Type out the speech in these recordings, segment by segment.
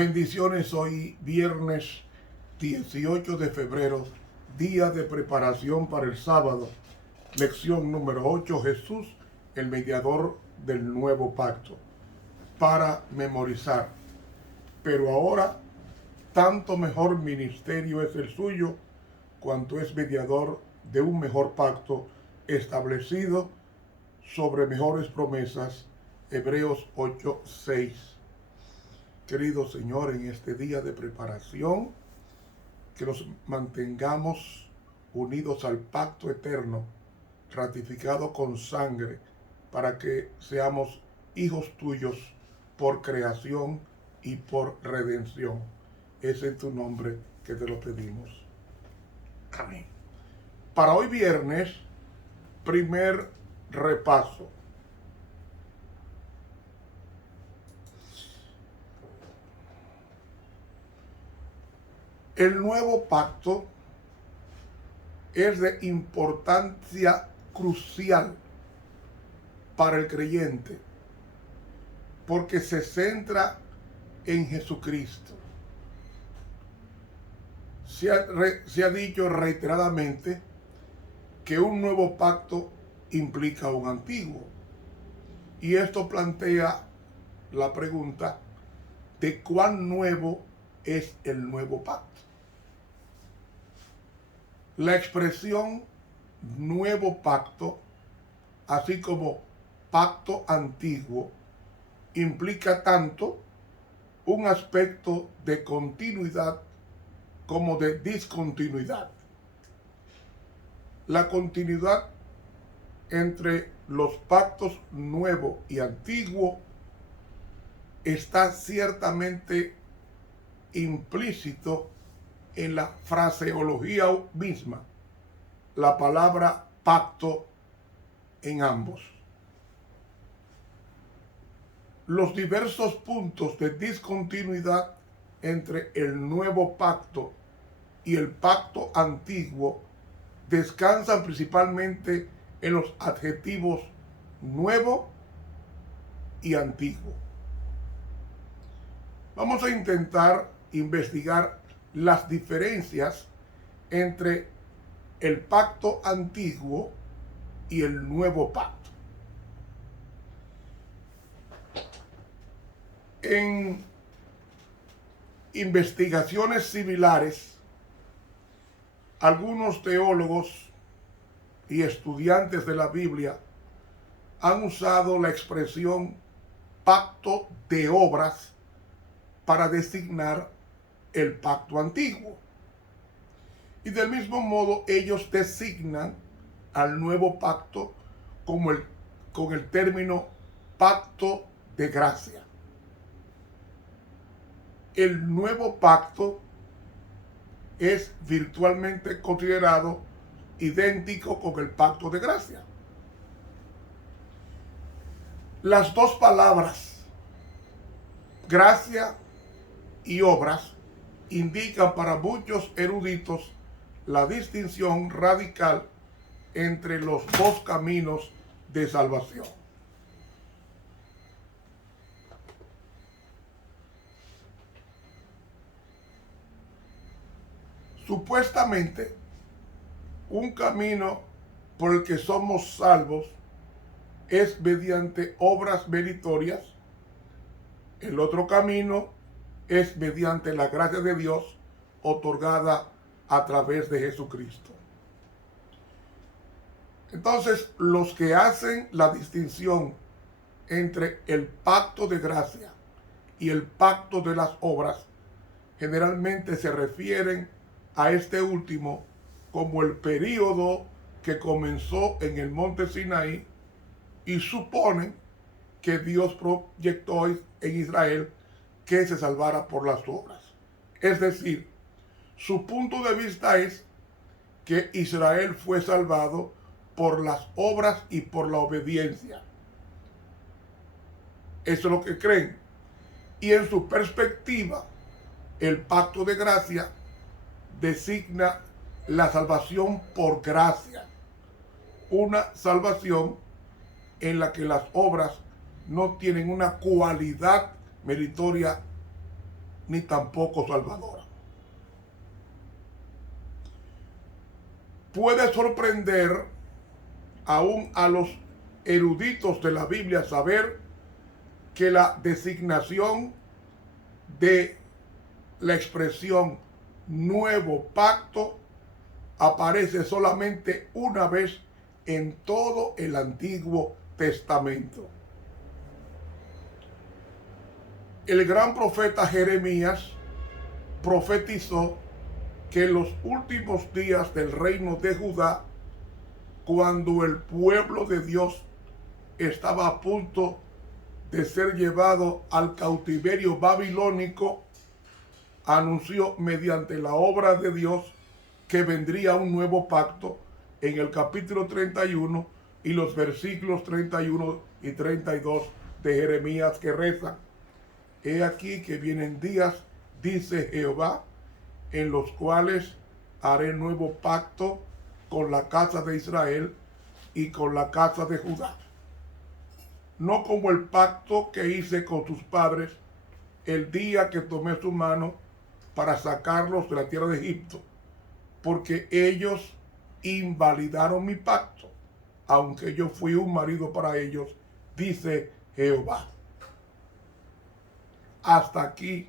Bendiciones, hoy viernes 18 de febrero, día de preparación para el sábado. Lección número 8, Jesús, el mediador del nuevo pacto. Para memorizar. Pero ahora, tanto mejor ministerio es el suyo, cuanto es mediador de un mejor pacto establecido sobre mejores promesas. Hebreos 8:6. Querido Señor, en este día de preparación, que nos mantengamos unidos al pacto eterno, ratificado con sangre, para que seamos hijos tuyos por creación y por redención. Es en tu nombre que te lo pedimos. Amén. Para hoy viernes, primer repaso. El nuevo pacto es de importancia crucial para el creyente, porque se centra en Jesucristo. Se ha dicho reiteradamente que un nuevo pacto implica un antiguo. Y esto plantea la pregunta de cuán nuevo es el nuevo pacto. La expresión nuevo pacto, así como pacto antiguo, implica tanto un aspecto de continuidad como de discontinuidad. La continuidad entre los pactos nuevo y antiguo está ciertamente implícito en la fraseología misma, la palabra pacto en ambos. Los diversos puntos de discontinuidad entre el nuevo pacto y el pacto antiguo descansan principalmente en los adjetivos nuevo y antiguo. Vamos a intentar investigar las diferencias entre el pacto antiguo y el nuevo pacto. En investigaciones similares, algunos teólogos y estudiantes de la Biblia han usado la expresión pacto de obras para designar el pacto antiguo. Y del mismo modo ellos designan al nuevo pacto con el término pacto de gracia. El nuevo pacto es virtualmente considerado idéntico con el pacto de gracia. Las dos palabras, gracia y obras, indican para muchos eruditos la distinción radical entre los dos caminos de salvación. Supuestamente, un camino por el que somos salvos es mediante obras meritorias. El otro camino es mediante la gracia de Dios otorgada a través de Jesucristo. Entonces, los que hacen la distinción entre el pacto de gracia y el pacto de las obras, generalmente se refieren a este último como el período que comenzó en el monte Sinaí y suponen que Dios proyectó en Israel que se salvara por las obras. Es decir, su punto de vista es que Israel fue salvado por las obras y por la obediencia. Eso es lo que creen. Y en su perspectiva, el pacto de gracia designa la salvación por gracia. Una salvación en la que las obras no tienen una cualidad meritoria ni tampoco salvadora. Puede sorprender aún a los eruditos de la Biblia saber que la designación de la expresión nuevo pacto aparece solamente una vez en todo el Antiguo Testamento. El gran profeta Jeremías profetizó que en los últimos días del reino de Judá, cuando el pueblo de Dios estaba a punto de ser llevado al cautiverio babilónico, anunció mediante la obra de Dios que vendría un nuevo pacto en el capítulo 31 y los versículos 31 y 32 de Jeremías, que rezan: he aquí que vienen días, dice Jehová, en los cuales haré nuevo pacto con la casa de Israel y con la casa de Judá, no como el pacto que hice con sus padres el día que tomé su mano para sacarlos de la tierra de Egipto, porque ellos invalidaron mi pacto, aunque yo fui un marido para ellos, dice Jehová. Hasta aquí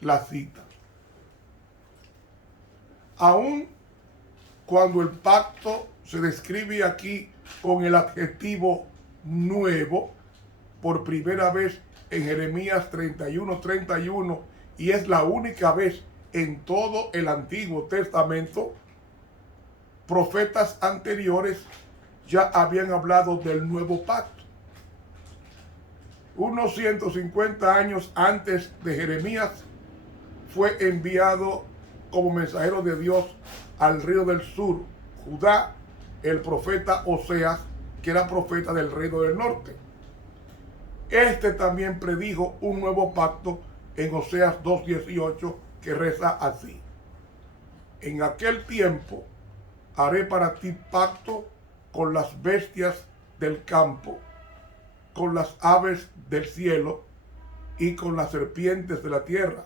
la cita. Aún cuando el pacto se describe aquí con el adjetivo nuevo, por primera vez en Jeremías 31:31, y es la única vez en todo el Antiguo Testamento, profetas anteriores ya habían hablado del nuevo pacto. Unos 150 años antes de Jeremías fue enviado como mensajero de Dios al río del sur, Judá, el profeta Oseas, que era profeta del reino del norte. Este también predijo un nuevo pacto en Oseas 2:18, que reza así: en aquel tiempo haré para ti pacto con las bestias del campo, con las aves del cielo y con las serpientes de la tierra,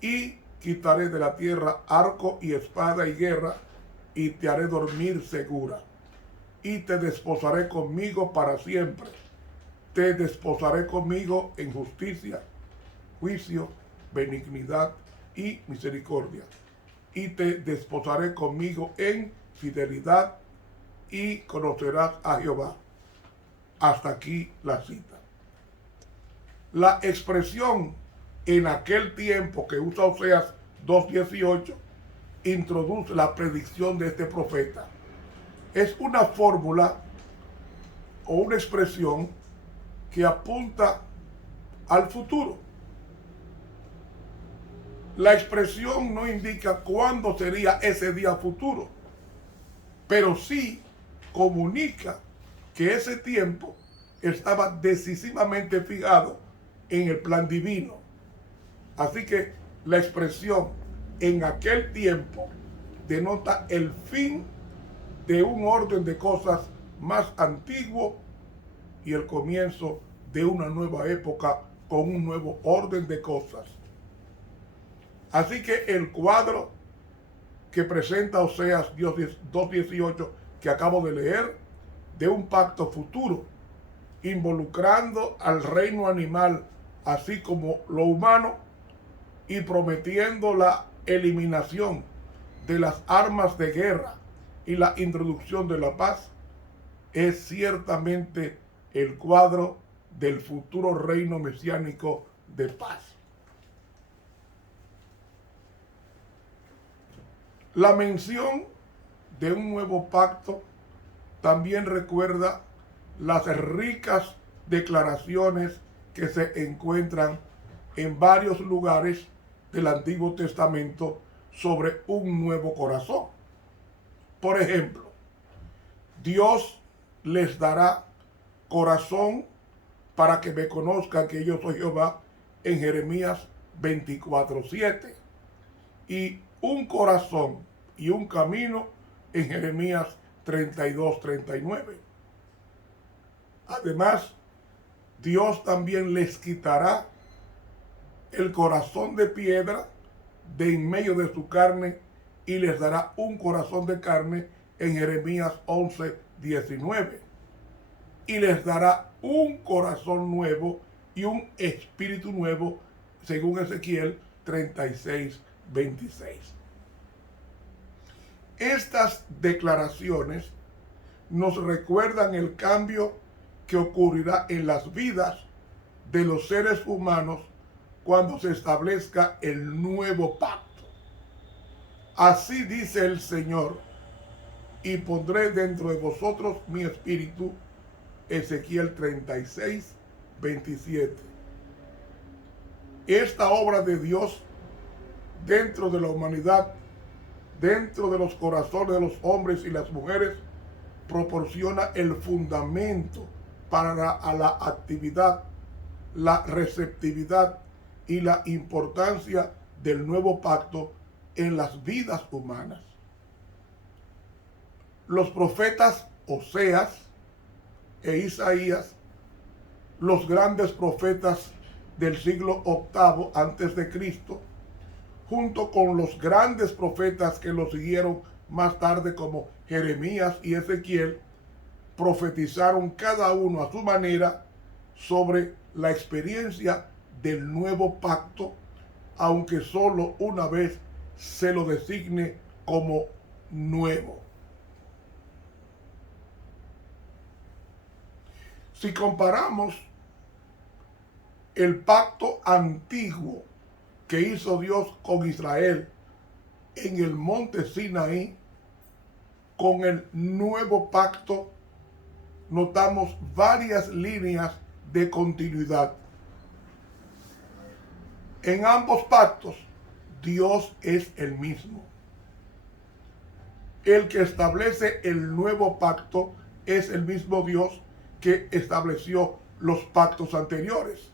y quitaré de la tierra arco y espada y guerra, y te haré dormir segura, y te desposaré conmigo para siempre. Te desposaré conmigo en justicia, juicio, benignidad y misericordia, y te desposaré conmigo en fidelidad, y conocerás a Jehová. Hasta aquí la cita. La expresión en aquel tiempo que usa Oseas 2:18 introduce la predicción de este profeta. Es una fórmula o una expresión que apunta al futuro. La expresión no indica cuándo sería ese día futuro, pero sí comunica que ese tiempo estaba decisivamente fijado en el plan divino. Así que la expresión en aquel tiempo denota el fin de un orden de cosas más antiguo y el comienzo de una nueva época con un nuevo orden de cosas. Así que el cuadro que presenta Oseas 2:18 que acabo de leer, de un pacto futuro involucrando al reino animal así como lo humano, y prometiendo la eliminación de las armas de guerra y la introducción de la paz, es ciertamente el cuadro del futuro reino mesiánico de paz. La mención de un nuevo pacto también recuerda las ricas declaraciones que se encuentran en varios lugares del Antiguo Testamento sobre un nuevo corazón. Por ejemplo, Dios les dará corazón para que me conozcan que yo soy Jehová, en Jeremías 24:7, y un corazón y un camino en Jeremías 32:39. Además, Dios también les quitará el corazón de piedra de en medio de su carne y les dará un corazón de carne en Jeremías 11:19. Y les dará un corazón nuevo y un espíritu nuevo, según Ezequiel 36:26. Estas declaraciones nos recuerdan el cambio que ocurrirá en las vidas de los seres humanos cuando se establezca el nuevo pacto. Así dice el Señor, y pondré dentro de vosotros mi espíritu. Ezequiel 36:27. Esta obra de Dios dentro de la humanidad, dentro de los corazones de los hombres y las mujeres, proporciona el fundamento para la actividad, la receptividad y la importancia del nuevo pacto en las vidas humanas. Los profetas Oseas e Isaías, los grandes profetas del siglo VIII antes de Cristo, junto con los grandes profetas que lo siguieron más tarde como Jeremías y Ezequiel, profetizaron cada uno a su manera sobre la experiencia del nuevo pacto, aunque solo una vez se lo designe como nuevo. Si comparamos el pacto antiguo que hizo Dios con Israel en el monte Sinaí con el nuevo pacto, notamos varias líneas de continuidad. En ambos pactos, Dios es el mismo. El que establece el nuevo pacto es el mismo Dios que estableció los pactos anteriores.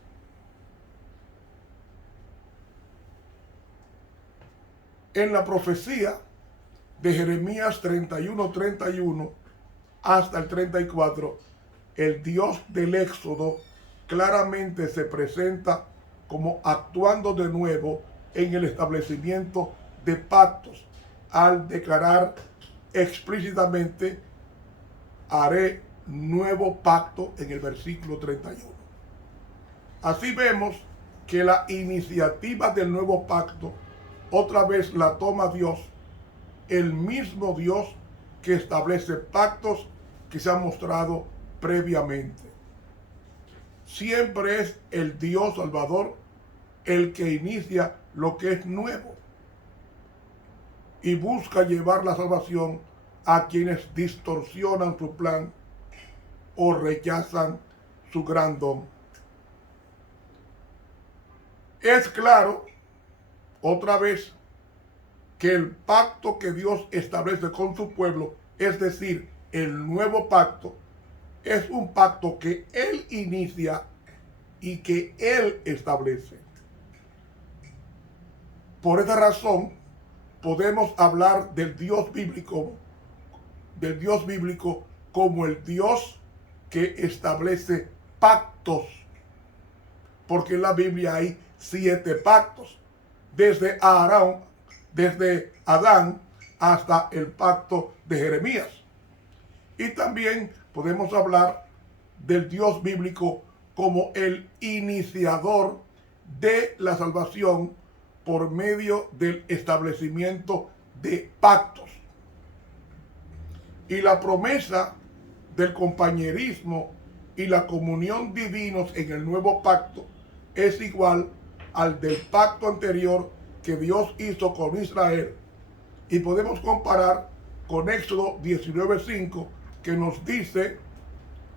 En la profecía de Jeremías 31:31 hasta el 34, el Dios del Éxodo claramente se presenta como actuando de nuevo en el establecimiento de pactos, al declarar explícitamente: haré nuevo pacto, en el versículo 31. Así vemos que la iniciativa del nuevo pacto otra vez la toma Dios, el mismo Dios que establece pactos que se han mostrado previamente. Siempre es el Dios Salvador el que inicia lo que es nuevo y busca llevar la salvación a quienes distorsionan su plan o rechazan su gran don. Es claro, otra vez, que el pacto que Dios establece con su pueblo, es decir, el nuevo pacto, es un pacto que Él inicia y que Él establece. Por esta razón, podemos hablar del Dios bíblico como el Dios que establece pactos, porque en la Biblia hay 7 pactos, desde Adán hasta el pacto de Jeremías. Y también podemos hablar del Dios bíblico como el iniciador de la salvación por medio del establecimiento de pactos. Y la promesa del compañerismo y la comunión divinos en el nuevo pacto es igual al del pacto anterior que Dios hizo con Israel. Y podemos comparar con Éxodo 19:5, que nos dice: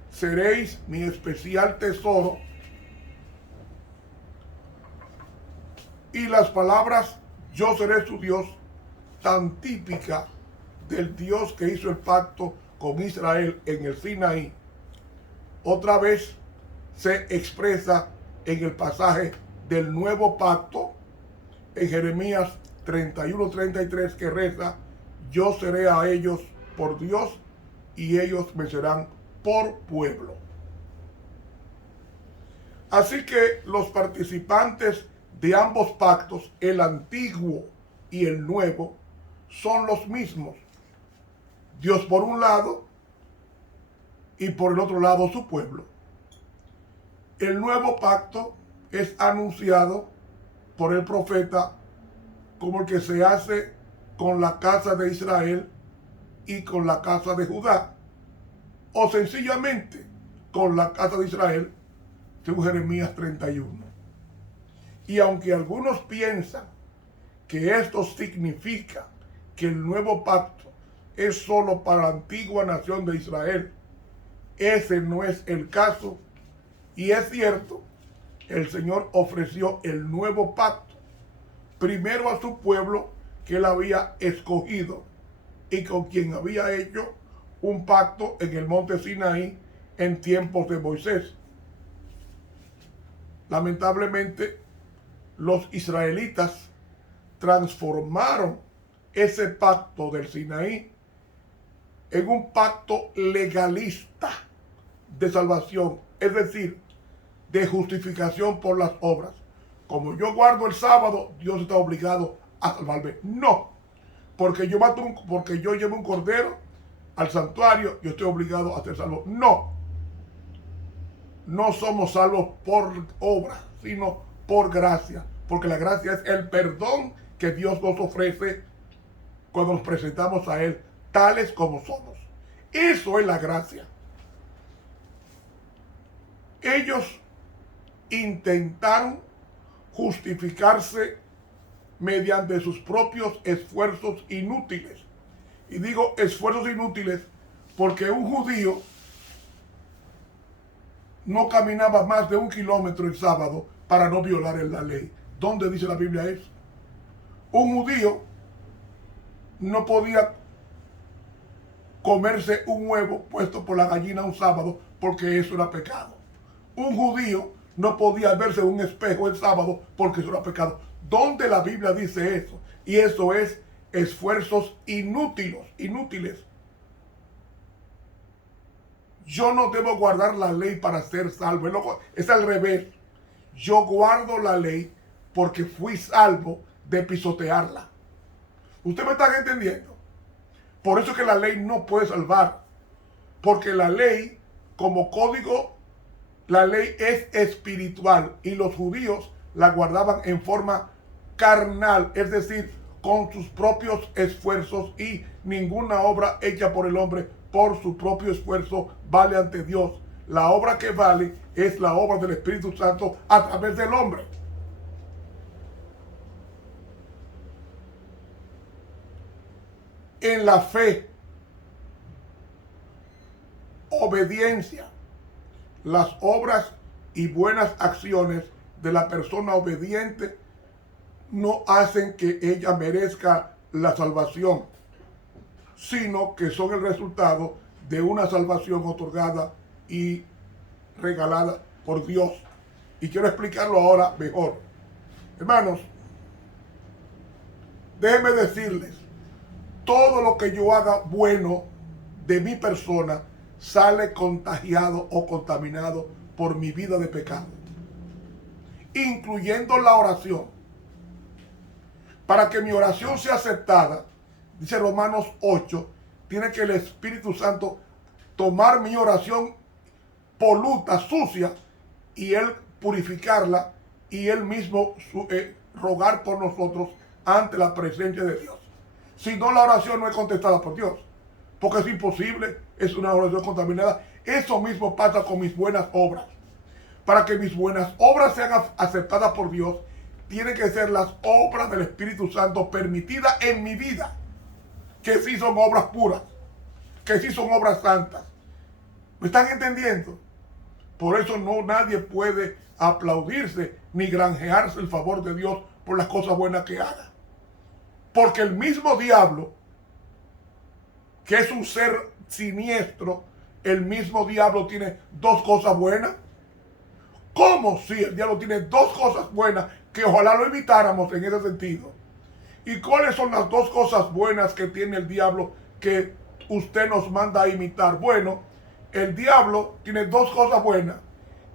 seréis mi especial tesoro. Y las palabras yo seré su Dios, tan típica del Dios que hizo el pacto con Israel en el Sinaí, otra vez se expresa en el pasaje del nuevo pacto en Jeremías 31:33, que reza: yo seré a ellos por Dios y ellos me serán por pueblo. Así que los participantes de ambos pactos, el antiguo y el nuevo, son los mismos. Dios por un lado y por el otro lado su pueblo. El nuevo pacto es anunciado por el profeta como el que se hace con la casa de Israel y con la casa de Judá, o sencillamente con la casa de Israel, según Jeremías 31. Y aunque algunos piensan que esto significa que el nuevo pacto es solo para la antigua nación de Israel, ese no es el caso. Y es cierto, el Señor ofreció el nuevo pacto primero a su pueblo que él había escogido y con quien había hecho un pacto en el monte Sinaí en tiempos de Moisés. Lamentablemente, los israelitas transformaron ese pacto del Sinaí en un pacto legalista de salvación, es decir, de justificación por las obras. Como yo guardo el sábado, Dios está obligado a salvarme. No, porque yo llevo un cordero al santuario, yo estoy obligado a ser salvo. No, no somos salvos por obra, sino por gracia, porque la gracia es el perdón que Dios nos ofrece cuando nos presentamos a Él tales como somos. Eso es la gracia. Ellos intentaron justificarse mediante sus propios esfuerzos inútiles. Y digo esfuerzos inútiles porque un judío no caminaba más de 1 kilómetro el sábado para no violar la ley. ¿Dónde dice la Biblia eso? Un judío no podía comerse un huevo puesto por la gallina un sábado porque eso era pecado. Un judío no podía verse en un espejo el sábado porque eso era pecado. ¿Dónde la Biblia dice eso? Y eso es esfuerzos inútiles. Yo no debo guardar la ley para ser salvo. Es al revés. Yo guardo la ley porque fui salvo de pisotearla. ¿Usted me está entendiendo? Por eso es que la ley no puede salvar. Porque la ley, como código, la ley es espiritual y los judíos la guardaban en forma carnal, es decir, con sus propios esfuerzos, y ninguna obra hecha por el hombre por su propio esfuerzo vale ante Dios. La obra que vale es la obra del Espíritu Santo a través del hombre. En la fe, obediencia, las obras y buenas acciones de la persona obediente no hacen que ella merezca la salvación, sino que son el resultado de una salvación otorgada y regalada por Dios. Y quiero explicarlo ahora mejor. Hermanos, déjenme decirles, todo lo que yo haga bueno de mi persona sale contagiado o contaminado por mi vida de pecado, incluyendo la oración. Para que mi oración sea aceptada, dice Romanos 8, tiene que el Espíritu Santo tomar mi oración poluta, sucia, y Él purificarla, y Él mismo rogar por nosotros ante la presencia de Dios. Si no, la oración no es contestada por Dios, porque es imposible, es una oración contaminada. Eso mismo pasa con mis buenas obras. Para que mis buenas obras sean aceptadas por Dios, tienen que ser las obras del Espíritu Santo permitidas en mi vida, que sí son obras puras, que sí son obras santas. ¿Me están entendiendo? Por eso nadie puede aplaudirse ni granjearse el favor de Dios por las cosas buenas que haga. Porque el mismo diablo, que es un ser siniestro, el mismo diablo tiene dos cosas buenas. ¿Cómo si el diablo tiene dos cosas buenas que ojalá lo evitáramos en ese sentido? ¿Y cuáles son las dos cosas buenas que tiene el diablo que usted nos manda a imitar? Bueno, el diablo tiene dos cosas buenas: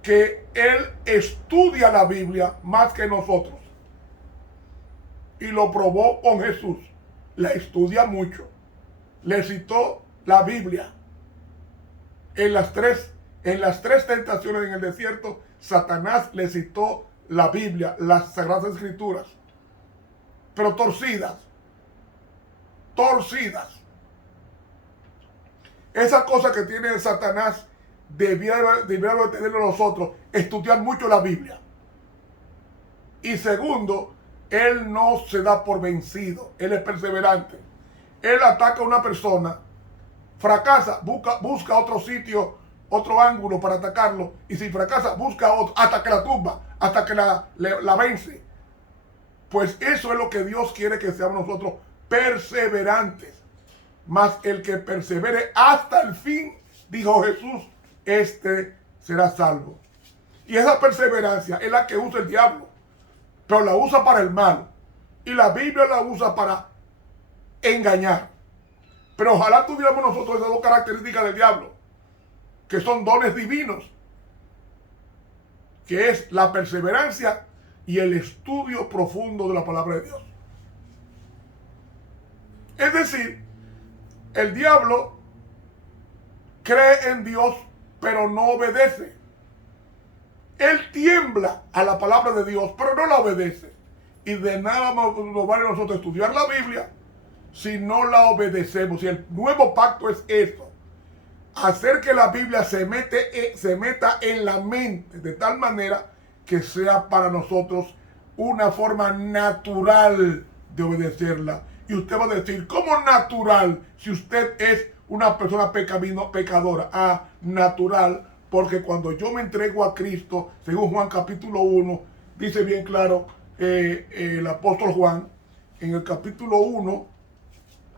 que él estudia la Biblia más que nosotros. y lo probó con Jesús. La estudia mucho. Le citó la Biblia. En las tres tentaciones en el desierto, Satanás le citó la Biblia, las Sagradas Escrituras, pero torcidas. Esa cosa que tiene Satanás debiéramos tenerlo nosotros, estudiar mucho la Biblia. Y segundo, él no se da por vencido, él es perseverante. Él ataca a una persona, fracasa, busca otro sitio, otro ángulo para atacarlo, y si fracasa, busca otro, hasta que la tumba, hasta que la vence. Pues eso es lo que Dios quiere que seamos nosotros, perseverantes. Mas el que persevere hasta el fin, dijo Jesús, este será salvo. Y esa perseverancia es la que usa el diablo, pero la usa para el mal. Y la Biblia la usa para engañar. Pero ojalá tuviéramos nosotros esas dos características del diablo, que son dones divinos, que es la perseverancia y el estudio profundo de la palabra de Dios. Es decir, el diablo cree en Dios, pero no obedece. Él tiembla a la palabra de Dios, pero no la obedece. Y de nada nos vale a nosotros estudiar la Biblia si no la obedecemos. Y el nuevo pacto es esto: hacer que la Biblia se meta en la mente de tal manera que sea para nosotros una forma natural de obedecerla. Y usted va a decir, ¿cómo natural? Si usted es una persona pecadora. Natural, porque cuando yo me entrego a Cristo, según Juan capítulo 1, dice bien claro el apóstol Juan, en el capítulo 1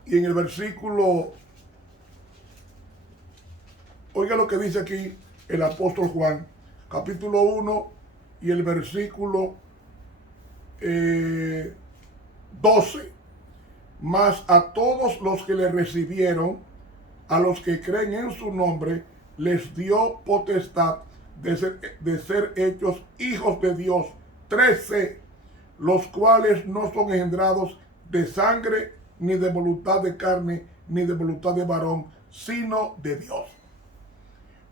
y en el versículo, oiga lo que dice aquí el apóstol Juan, capítulo 1 y el versículo 12. Mas a todos los que le recibieron, a los que creen en su nombre, les dio potestad de ser hechos hijos de Dios. 13. Los cuales no son engendrados de sangre, ni de voluntad de carne, ni de voluntad de varón, sino de Dios.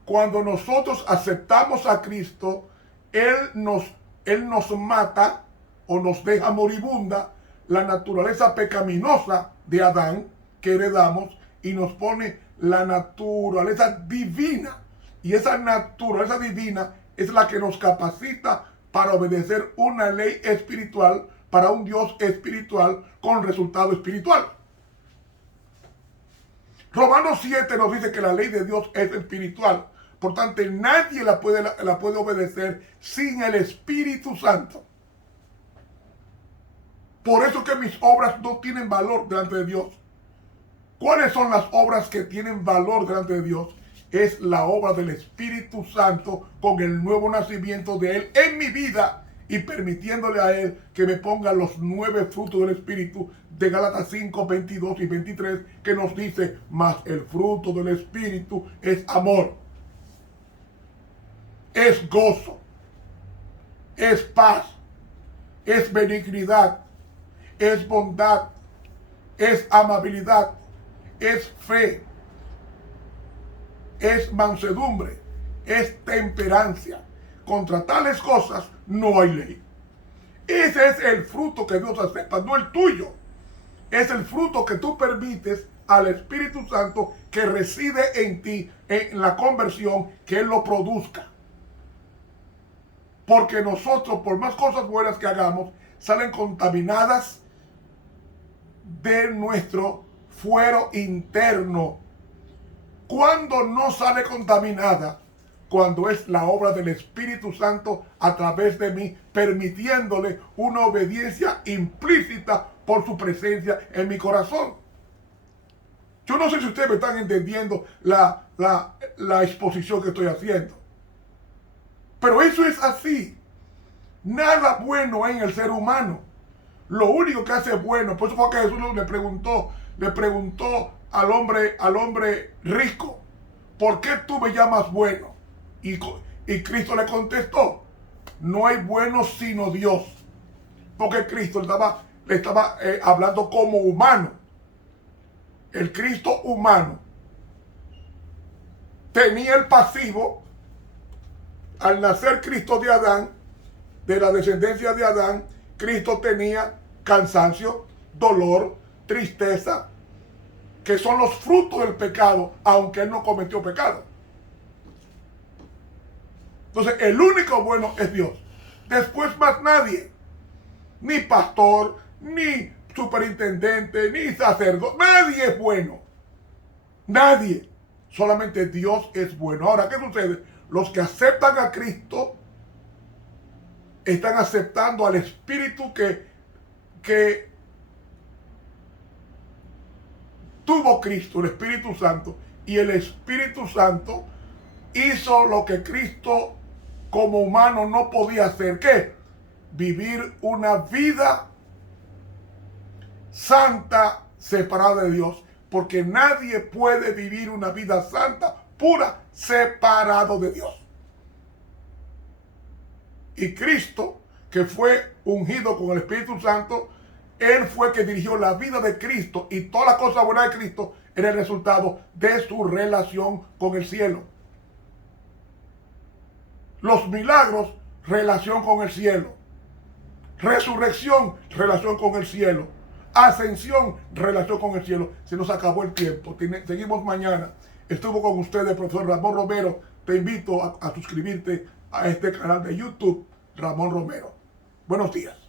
Cuando nosotros aceptamos a Cristo, Él nos mata o nos deja moribunda la naturaleza pecaminosa de Adán que heredamos y nos pone la naturaleza divina. Y esa naturaleza divina es la que nos capacita para obedecer una ley espiritual para un Dios espiritual con resultado espiritual. Romanos 7 nos dice que la ley de Dios es espiritual. Por tanto, nadie la puede obedecer sin el Espíritu Santo. Por eso que mis obras no tienen valor delante de Dios. ¿Cuáles son las obras que tienen valor delante de Dios? Es la obra del Espíritu Santo con el nuevo nacimiento de Él en mi vida y permitiéndole a Él que me ponga los 9 frutos del Espíritu de Gálatas 5, 22 y 23, que nos dice, mas el fruto del Espíritu es amor, es gozo, es paz, es benignidad, es bondad, es amabilidad, es fe, es mansedumbre, es temperancia. Contra tales cosas no hay ley. Ese es el fruto que Dios acepta, no el tuyo. Es el fruto que tú permites al Espíritu Santo que reside en ti, en la conversión, que Él lo produzca. Porque nosotros, por más cosas buenas que hagamos, salen contaminadas de nuestro fuero interno. ¿Cuándo no sale contaminada? Cuando es la obra del Espíritu Santo a través de mí, permitiéndole una obediencia implícita por su presencia en mi corazón. Yo no sé si ustedes me están entendiendo la exposición que estoy haciendo. Pero eso es así. Nada bueno hay en el ser humano. Lo único que hace bueno, por eso fue que Jesús le preguntó al hombre rico, ¿por qué tú me llamas bueno? Y Cristo le contestó, no hay bueno sino Dios. Porque Cristo estaba le estaba hablando como humano. El Cristo humano tenía el pasivo. Al nacer Cristo de Adán, de la descendencia de Adán, Cristo tenía cansancio, dolor, tristeza, que son los frutos del pecado, aunque él no cometió pecado. Entonces, el único bueno es Dios. Después más nadie. Ni pastor, ni superintendente, ni sacerdote. Nadie es bueno. Nadie. Solamente Dios es bueno. Ahora, ¿qué sucede? Los que aceptan a Cristo están aceptando al Espíritu que tuvo Cristo, el Espíritu Santo. Y el Espíritu Santo hizo lo que Cristo como humano no podía hacer. ¿Qué? Vivir una vida santa, separada de Dios. Porque nadie puede vivir una vida santa, pura, separado de Dios. Y Cristo, que fue ungido con el Espíritu Santo, Él fue que dirigió la vida de Cristo, y toda la cosa buena de Cristo era el resultado de su relación con el cielo. Los milagros, relación con el cielo. Resurrección, relación con el cielo. Ascensión, relación con el cielo. Se nos acabó el tiempo. Seguimos mañana. Estuvo con ustedes el profesor Ramón Romero. Te invito a suscribirte a este canal de YouTube, Ramón Romero. Buenos días.